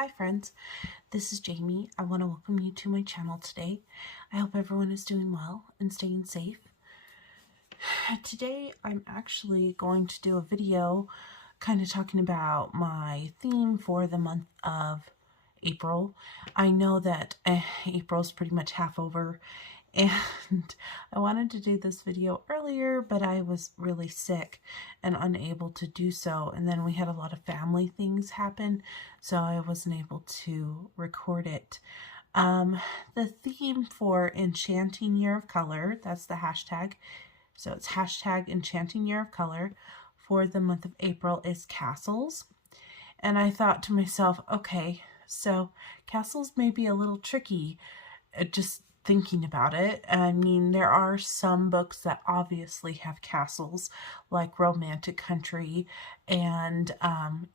Hi friends, this is Jamie. I want to welcome you to my channel today. I hope everyone is doing well and staying safe. Today I'm actually going to do a video kind of talking about my theme for the month of April. I know that April's pretty much half over, and I wanted to do this video earlier, but I was really sick and unable to do so. And then we had a lot of family things happen, so I wasn't able to record it. The theme for Enchanting Year of Color, that's the hashtag. So it's hashtag Enchanting Year of Color for the month of April is castles. And I thought to myself, okay, so castles may be a little tricky, just thinking about it. I mean, there are some books that obviously have castles, like Romantic Country and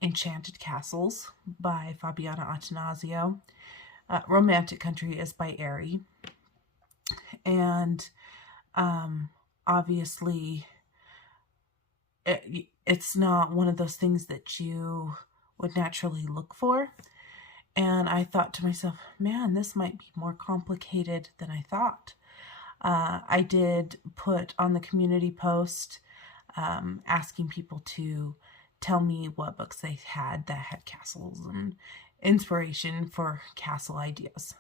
Enchanted Castles by Fabiana Attanasio. Romantic Country is by Aerie. And obviously, it's not one of those things that you would naturally look for. And I thought to myself, man, this might be more complicated than I thought. I did put on the community post asking people to tell me what books they had that had castles and inspiration for castle ideas.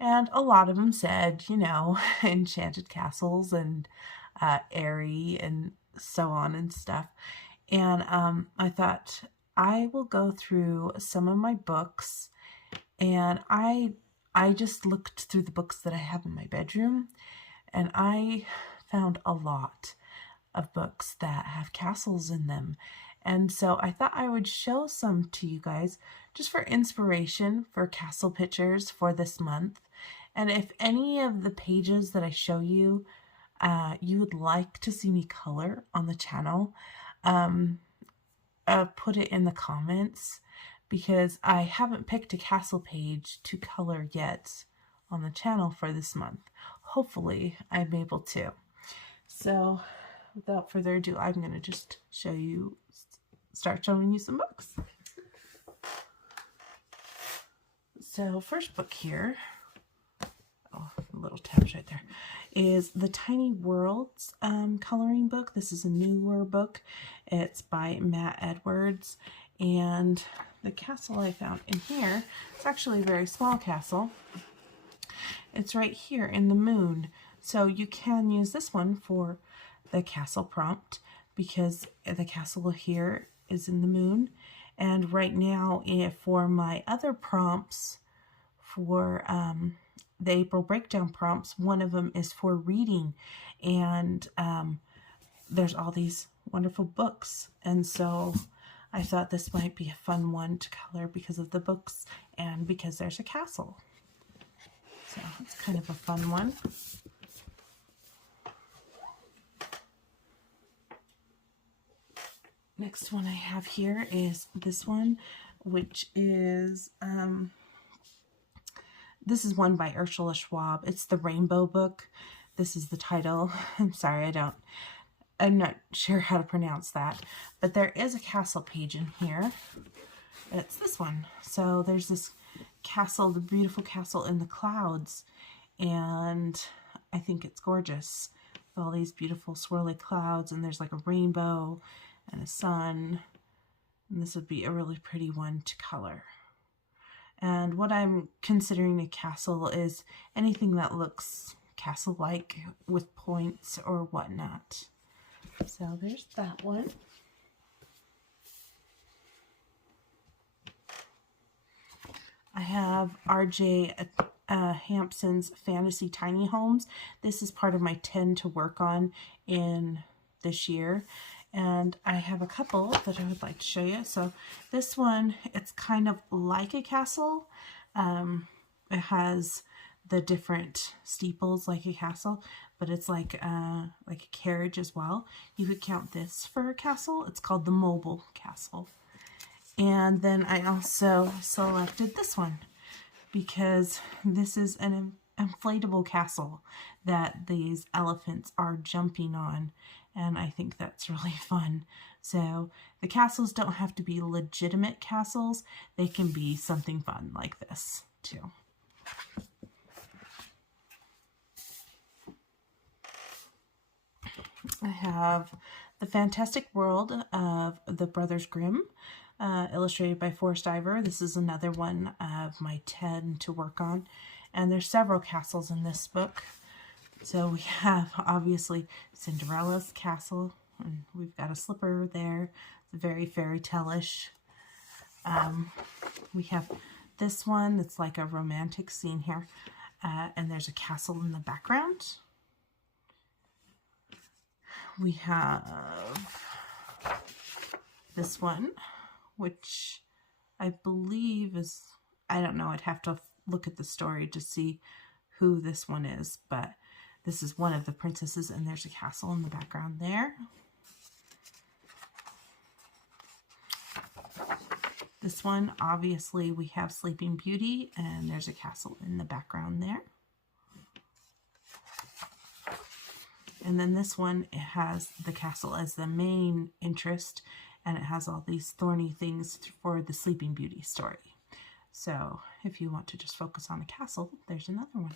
And a lot of them said, you know, Enchanted Castles and Aerie and so on and stuff. And I thought I will go through some of my books, and I just looked through the books that I have in my bedroom, and I found a lot of books that have castles in them. And so I thought I would show some to you guys just for inspiration for castle pictures for this month. And if any of the pages that I show you, you would like to see me color on the channel, put it in the comments, because I haven't picked a castle page to color yet on the channel for this month. Hopefully I'm able to. So without further ado, I'm going to just start showing you some books. So first book here, oh, little tabs right there, is the Tiny Worlds coloring book. This is a newer book. It's by Matt Edwards, and the castle I found in here, it's actually a very small castle. It's right here in the moon. So you can use this one for the castle prompt, because the castle here is in the moon. And right now, for my other prompts, for the April breakdown prompts, one of them is for reading, and there's all these wonderful books, and so I thought this might be a fun one to color because of the books and because there's a castle. So it's kind of a fun one. Next one I have here is this one, which is this is one by Ursula Schwab. It's the Rainbow Book. This is the title. I'm sorry, I'm not sure how to pronounce that, but there is a castle page in here. It's this one. So there's this castle, the beautiful castle in the clouds, and I think it's gorgeous. All these beautiful swirly clouds, and there's like a rainbow and a sun, and this would be a really pretty one to color. And what I'm considering a castle is anything that looks castle-like with points or whatnot. So there's that one. I have R.J. Hampson's Fantasy Tiny Homes. This is part of my 10 to work on in this year. And I have a couple that I would like to show you. So this one, it's kind of like a castle. It has the different steeples like a castle, but it's like a carriage as well. You could count this for a castle. It's called the Mobile Castle. And then I also selected this one because this is an inflatable castle that these elephants are jumping on. and I think that's really fun. So the castles don't have to be legitimate castles. They can be something fun like this too. I have The Fantastic World of the Brothers Grimm, illustrated by Forrest Iver. This is another one of my 10 to work on. And there's several castles in this book. So we have, obviously, Cinderella's castle. And we've got a slipper there. It's very fairy tale-ish. We have this one that's like a romantic scene here. And there's a castle in the background. We have this one, which I believe is, I don't know, I'd have to look at the story to see who this one is, but this is one of the princesses, and there's a castle in the background there. This one, obviously, we have Sleeping Beauty, and there's a castle in the background there. And then this one, it has the castle as the main interest, and it has all these thorny things for the Sleeping Beauty story. So if you want to just focus on the castle, there's another one.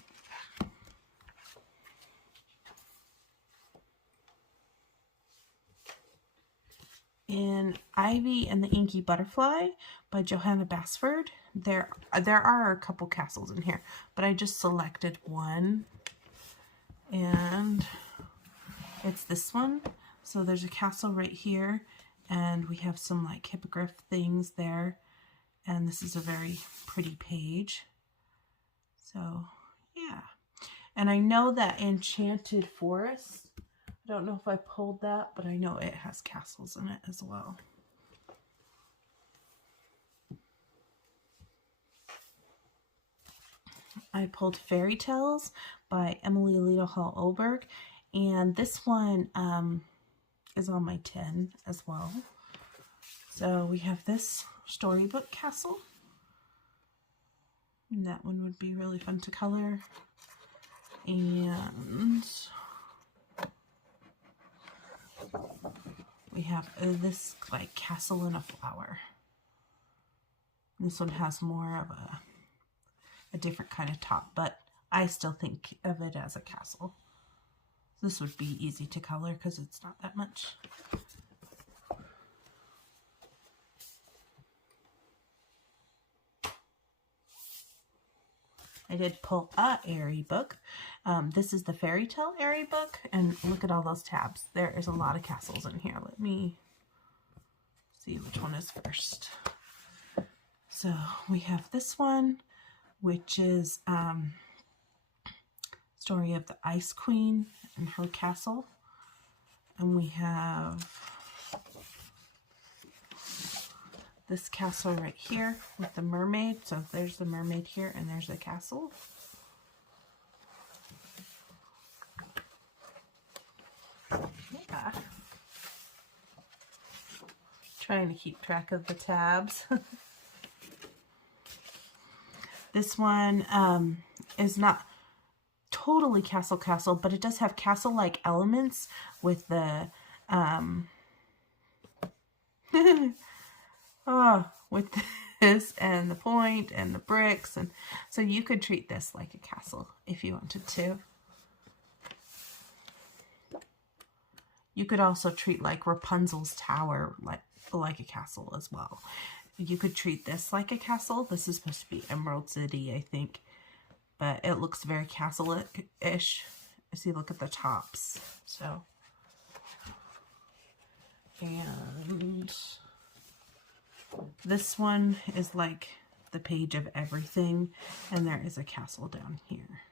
In Ivy and the Inky Butterfly by Johanna Basford, there are a couple castles in here, but I just selected one, and it's this one. So there's a castle right here, and we have some like hippogriff things there, and this is a very pretty page. So yeah, and I know that Enchanted Forest, I don't know if I pulled that, but I know it has castles in it as well. I pulled Fairy Tales by Emily Alida Hall-Oberg, and this one is on my 10 as well. So we have this storybook castle, and that one would be really fun to color. And we have this like castle in a flower. This one has more of a different kind of top, but I still think of it as a castle. This would be easy to color because it's not that much. I did pull a Airy book. This is the Fairy Tale Airy book, and look at all those tabs. There is a lot of castles in here. Let me see which one is first. So we have this one, which is story of the Ice Queen and her castle. And we have this castle right here with the mermaid. So there's the mermaid here, and there's the castle. Yeah. Trying to keep track of the tabs. This one is not totally castle, but it does have castle-like elements with the with this and the point and the bricks, and so you could treat this like a castle if you wanted to. You could also treat like Rapunzel's tower like a castle as well. You could treat this like a castle. This is supposed to be Emerald City, I think. But it looks very castle-ish. See, look at the tops. So, and this one is like the page of everything, and there is a castle down here.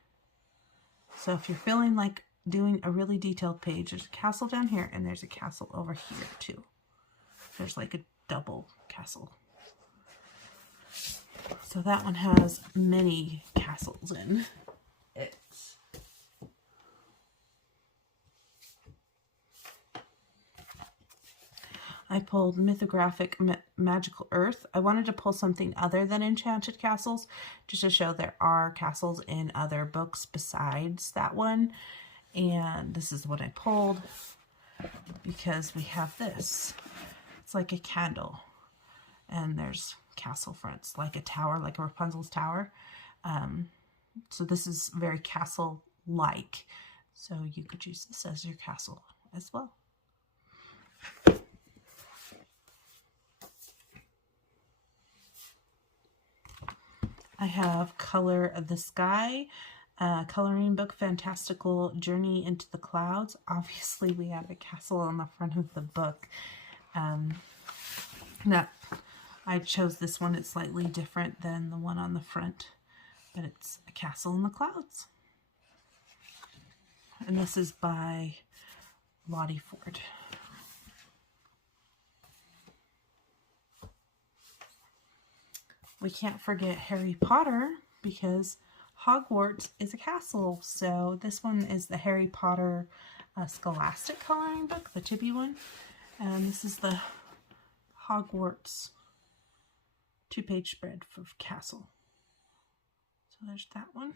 So if you're feeling like doing a really detailed page, there's a castle down here, and there's a castle over here too. There's like a double castle. So that one has many castles in it. I pulled Mythographic Magical Earth. I wanted to pull something other than Enchanted Castles, just to show there are castles in other books besides that one. And this is what I pulled. because we have this. It's like a candle, and there's castle fronts, like a tower, like a Rapunzel's tower. So this is very castle-like. So you could use this as your castle as well. I have Color of the Sky, coloring book, Fantastical Journey into the Clouds. Obviously, we have a castle on the front of the book. I chose this one. It's slightly different than the one on the front, but it's a castle in the clouds. And this is by Lottie Ford. We can't forget Harry Potter, because Hogwarts is a castle. So this one is the Harry Potter Scholastic coloring book, the chibi one. And this is the Hogwarts 2-page spread for castle. So there's that one.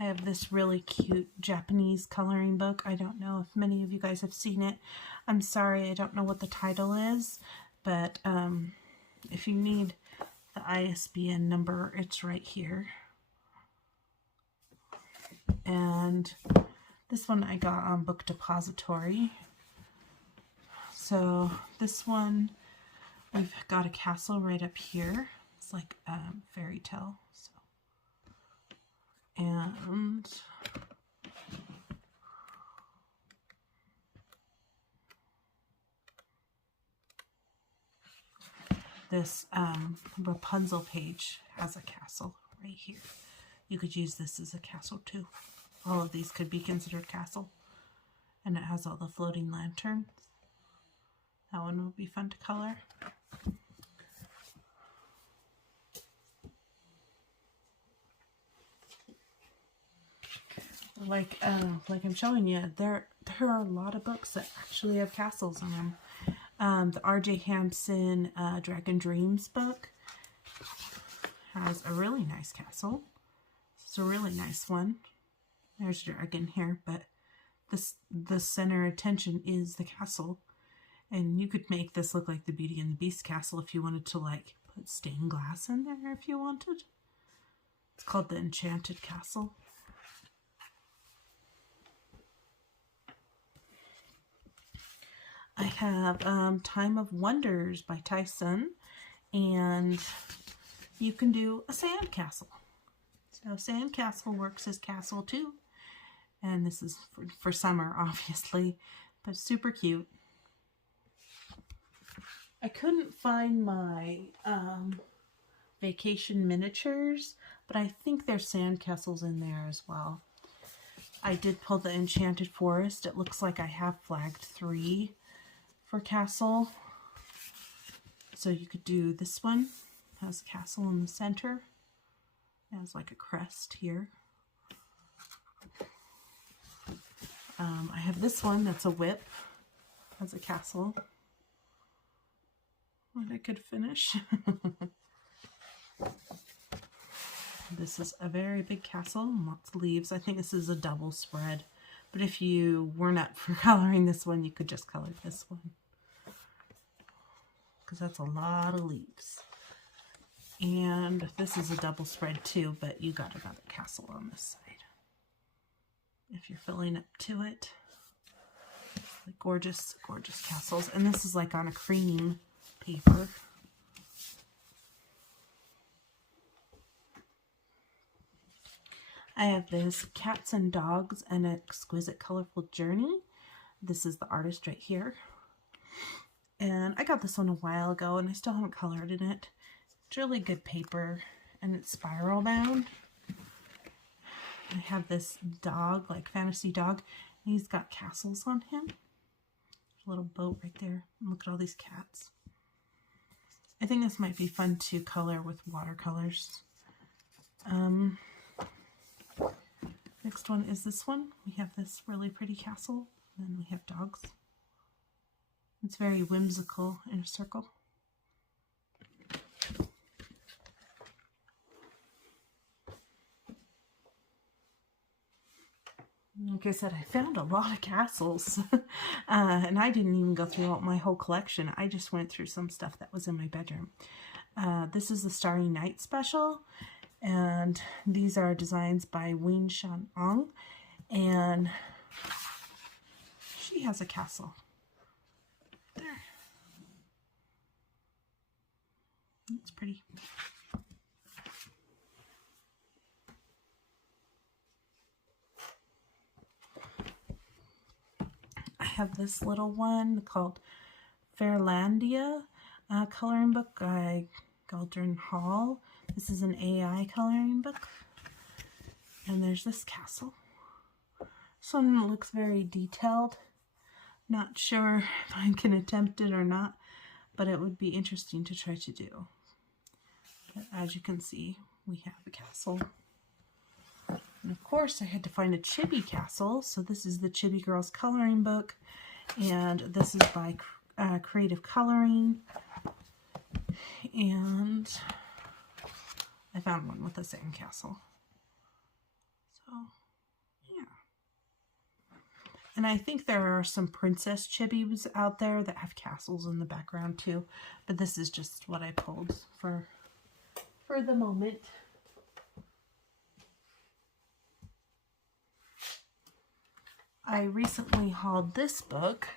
I have this really cute Japanese coloring book. I don't know if many of you guys have seen it. I'm sorry, I don't know what the title is, but if you need the ISBN number, it's right here. And this one I got on Book Depository. So this one, we've got a castle right up here. It's like a fairy tale. And this Rapunzel page has a castle right here. You could use this as a castle too. All of these could be considered castle. And it has all the floating lanterns. That one would be fun to color. Like I'm showing you, there are a lot of books that actually have castles in them. The R.J. Hampson Dragon Dreams book has a really nice castle. It's a really nice one. There's dragon here, but the center attention is the castle. And you could make this look like the Beauty and the Beast castle if you wanted to, like, put stained glass in there if you wanted. It's called the Enchanted Castle. I have Time of Wonders by Tyson, and you can do a sand castle. So sand castle works as castle too, and this is for summer, obviously, but super cute. I couldn't find my vacation miniatures, but I think there's sand castles in there as well. I did pull the Enchanted Forest. It looks like I have flagged 3 for castle. So you could do this one. It has a castle in the center. It has like a crest here. I have this one that's a whip. Has a castle. What I could finish. This is a very big castle, lots of leaves. I think this is a double spread. But if you weren't up for coloring this one, you could just color this one. Because that's a lot of leaves. And this is a double spread too, but you got another castle on this side. If you're filling up to it. Like gorgeous, gorgeous castles. And this is like on a cream paper. I have this Cats and Dogs, An Exquisite Colorful Journey. This is the artist right here. And I got this one a while ago and I still haven't colored in it. It's really good paper and it's spiral bound. I have this dog, like fantasy dog, and he's got castles on him. There's a little boat right there. Look at all these cats. I think this might be fun to color with watercolors. Next one is this one. We have this really pretty castle, and then we have dogs. It's very whimsical in a circle. like I said, I found a lot of castles. And I didn't even go through my whole collection. I just went through some stuff that was in my bedroom. This is the Starry Night special. And these are designs by Wing Shan Ong. And she has a castle. There. It's pretty. I have this little one called Fairlandia coloring book by Galdern Hall. This is an AI coloring book. And there's this castle. This one looks very detailed. Not sure if I can attempt it or not, but it would be interesting to try to do. But as you can see, we have a castle. And of course, I had to find a chibi castle. So this is the Chibi Girls coloring book. And this is by Creative Coloring. And I found one with the same castle. So, yeah. And I think there are some princess chibis out there that have castles in the background too. But this is just what I pulled for the moment. I recently hauled this book,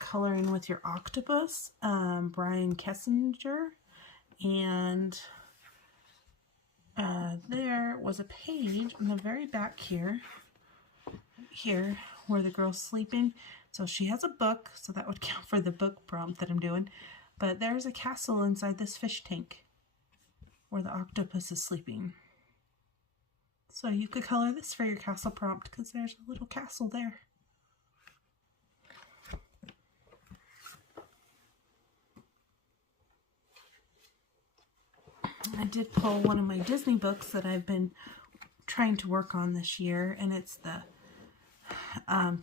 Coloring with Your Octopus, Brian Kessinger, and there was a page in the very back here where the girl's sleeping. So she has a book, so that would count for the book prompt that I'm doing. But there's a castle inside this fish tank where the octopus is sleeping. So you could color this for your castle prompt because there's a little castle there. I did pull one of my Disney books that I've been trying to work on this year, and it's the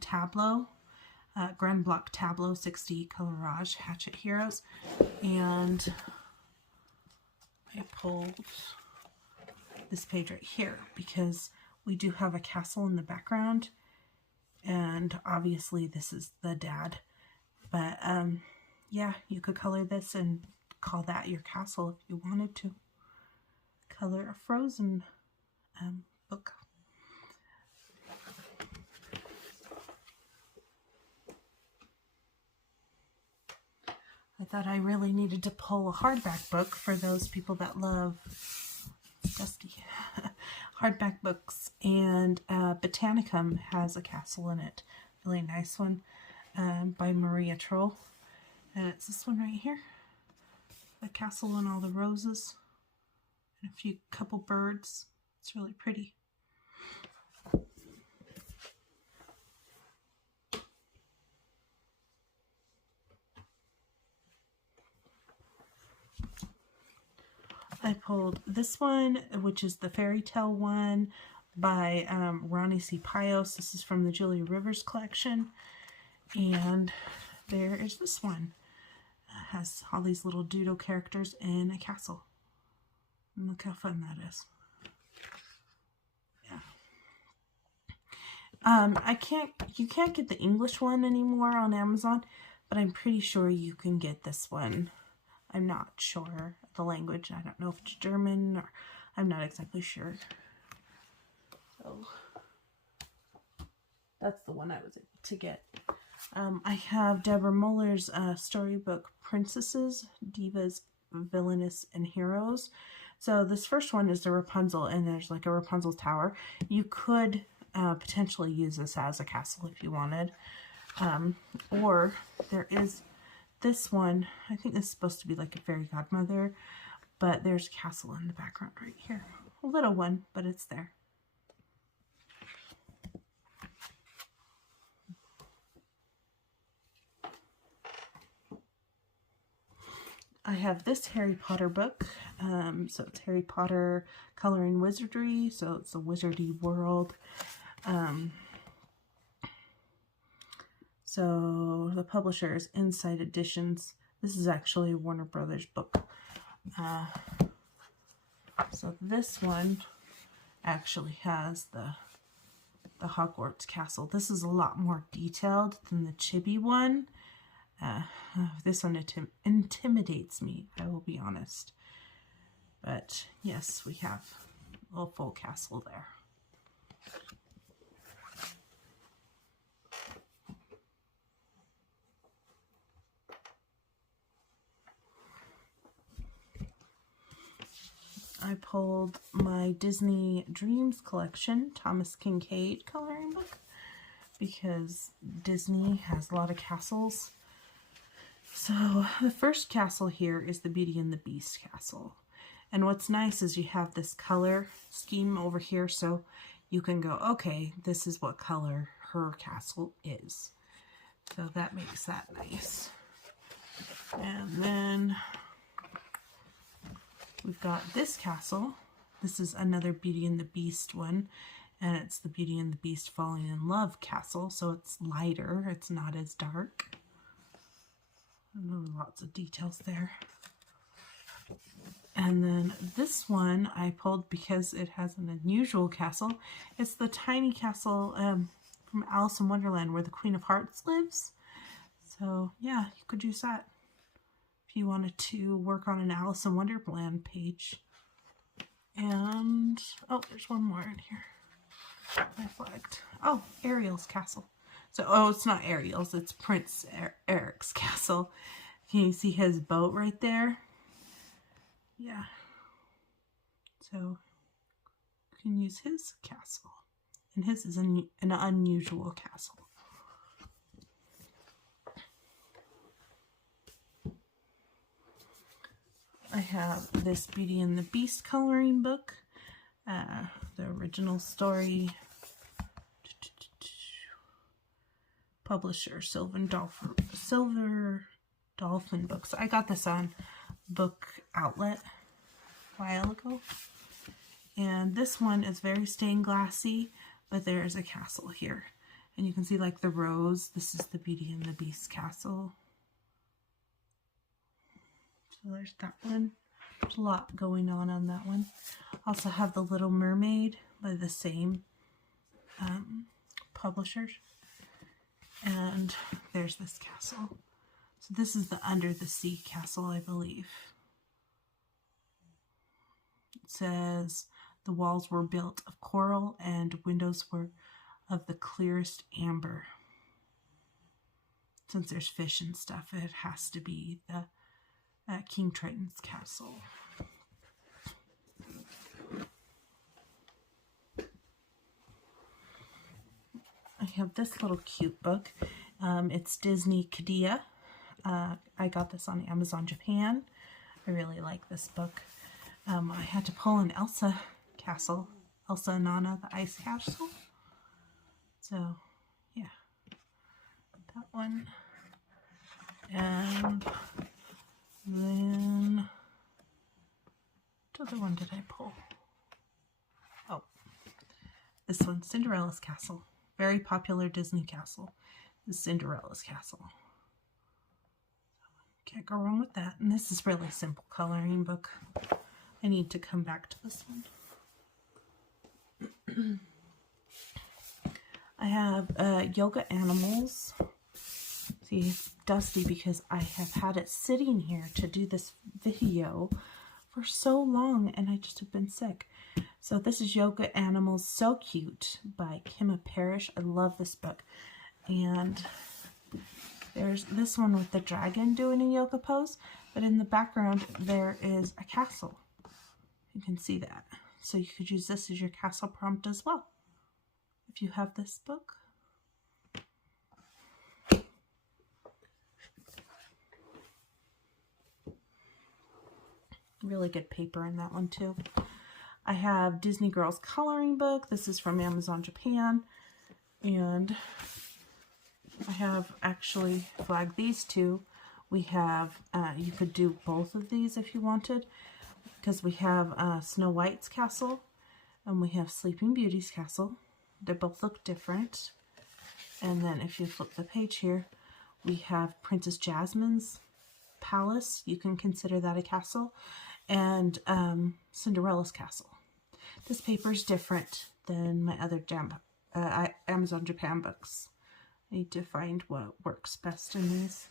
Tableau, Grand Block Tableau 60 Colorage Hatchet Heroes. And I pulled this page right here because we do have a castle in the background, and obviously this is the dad, but yeah, you could color this and call that your castle if you wanted to. Color a Frozen book. I thought I really needed to pull a hardback book for those people that love dusty hardback books, and Botanicum has a castle in it. Really nice one by Maria Troll, and it's this one right here. The castle and all the roses and a couple birds. It's really pretty. I pulled this one, which is the fairy tale one by Ronnie C. Pios. This is from the Julia Rivers collection. And there is this one. It has all these little doodle characters in a castle. And look how fun that is. Yeah. You can't get the English one anymore on Amazon, but I'm pretty sure you can get this one. I'm not sure the language. I don't know if it's German or I'm not exactly sure. So that's the one I was able to get. I have Deborah Muller's storybook Princesses, Divas, Villainous, and Heroes. So this first one is the Rapunzel, and there's like a Rapunzel tower. You could potentially use this as a castle if you wanted. Or there is this one. I think this is supposed to be like a fairy godmother, but there's a castle in the background right here. A little one, but it's there. I have this Harry Potter book. So it's Harry Potter Coloring Wizardry. So it's a wizardy world. So the publisher is Insight Editions. This is actually a Warner Brothers book. So this one actually has the the Hogwarts castle. This is a lot more detailed than the chibi one. This one intimidates me, I will be honest. But yes, we have a full castle there. I pulled my Disney Dreams collection, Thomas Kinkade coloring book, because Disney has a lot of castles. So the first castle here is the Beauty and the Beast castle. And what's nice is you have this color scheme over here, so you can go, okay, this is what color her castle is. So that makes that nice. And then we've got this castle. This is another Beauty and the Beast one, and it's the Beauty and the Beast Falling in Love castle, so it's lighter, it's not as dark. Lots of details there. And then this one I pulled because it has an unusual castle. It's the tiny castle from Alice in Wonderland where the Queen of Hearts lives. So yeah, you could use that if you wanted to work on an Alice in Wonderland page. And, oh, there's one more in here. I flagged. Oh, Ariel's castle. So, oh, it's not Ariel's, it's Prince Eric's castle. Can you see his boat right there? Yeah. So, you can use his castle. And his is an unusual castle. I have this Beauty and the Beast coloring book, the original story, publisher Silver Dolphin Books. I got this on Book Outlet a while ago, and this one is very stained glassy, but there is a castle here, and you can see like the rose. This is the Beauty and the Beast castle. So there's that one. There's a lot going on that one. Also have the Little Mermaid by the same publishers. And there's this castle. So this is the Under the Sea castle, I believe. It says the walls were built of coral and windows were of the clearest amber. Since there's fish and stuff, it has to be the King Triton's castle. I have this little cute book. It's Disney Kadia. I got this on Amazon Japan. I really like this book. I had to pull an Elsa castle. Elsa and Anna, the ice castle. So, yeah. That one. And then, what other one did I pull? Oh, this one, Cinderella's Castle. Very popular Disney castle. The Cinderella's Castle. Can't go wrong with that. And this is really simple coloring book. I need to come back to this one. I have Yoga Animals. See, it's dusty because I have had it sitting here to do this video for so long and I just have been sick. So this is Yoga Animals So Cute by Kimma Parrish. I love this book. And there's this one with the dragon doing a yoga pose, but in the background there is a castle. You can see that. So you could use this as your castle prompt as well, if you have this book. Really good paper in that one too. I have Disney Girls coloring book. This is from Amazon Japan. And I have actually flagged these two. We have, you could do both of these if you wanted, because we have Snow White's castle and we have Sleeping Beauty's castle. They both look different. And then if you flip the page here, we have Princess Jasmine's palace. You can consider that a castle. And Cinderella's castle. This paper is different than my other Amazon Japan books. I need to find what works best in these.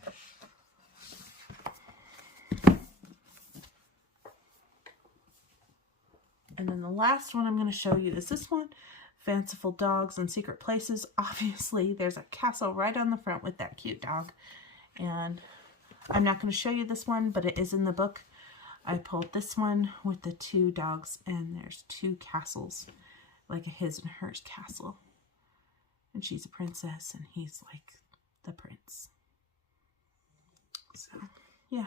And then the last one I'm going to show you is this one, Fanciful Dogs and Secret Places. Obviously, there's a castle right on the front with that cute dog. And I'm not going to show you this one, but it is in the book. I pulled this one with the two dogs, and there's two castles, like a his and hers castle. And she's a princess, and he's like the prince. So, yeah.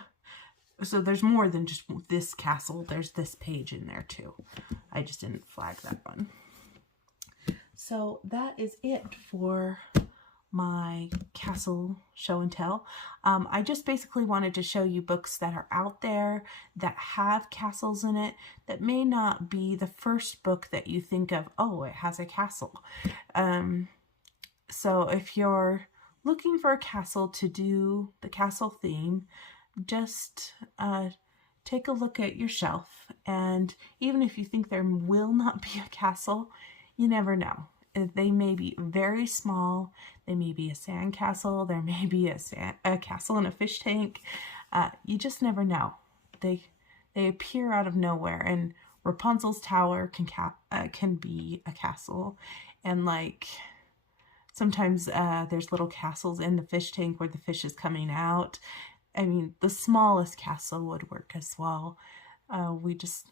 So there's more than just this castle. There's this page in there too. I just didn't flag that one. So that is it for my castle show and tell. I just basically wanted to show you books that are out there that have castles in it, that may not be the first book that you think of, oh, it has a castle. So if you're looking for a castle to do the castle theme, just take a look at your shelf, and even if you think there will not be a castle, you never know. They may be very small, they may be a sand castle, there may be a castle in a fish tank. You just never know. They appear out of nowhere, and Rapunzel's tower can be a castle, and like sometimes there's little castles in the fish tank where the fish is coming out. I mean, the smallest castle would work as well. It's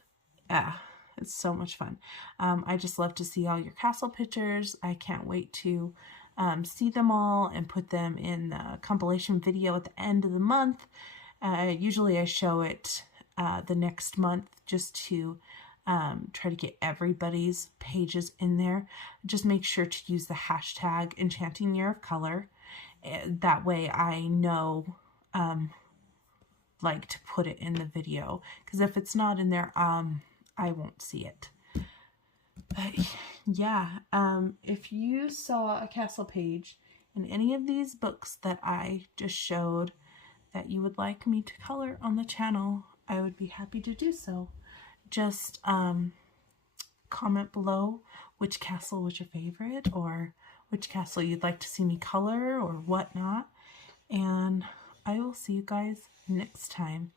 so much fun. I just love to see all your castle pictures. I can't wait to see them all and put them in the compilation video at the end of the month. Usually I show it the next month just to try to get everybody's pages in there. Just make sure to use the hashtag Enchanting Year of Color. That way I know like to put it in the video, because if it's not in there, I won't see it. But yeah, if you saw a castle page in any of these books that I just showed that you would like me to color on the channel, I would be happy to do so. Just comment below which castle was your favorite, or which castle you'd like to see me color, or whatnot. And I will see you guys next time.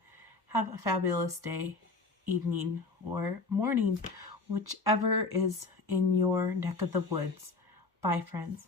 Have a fabulous day, evening, or morning, whichever is in your neck of the woods. Bye, friends.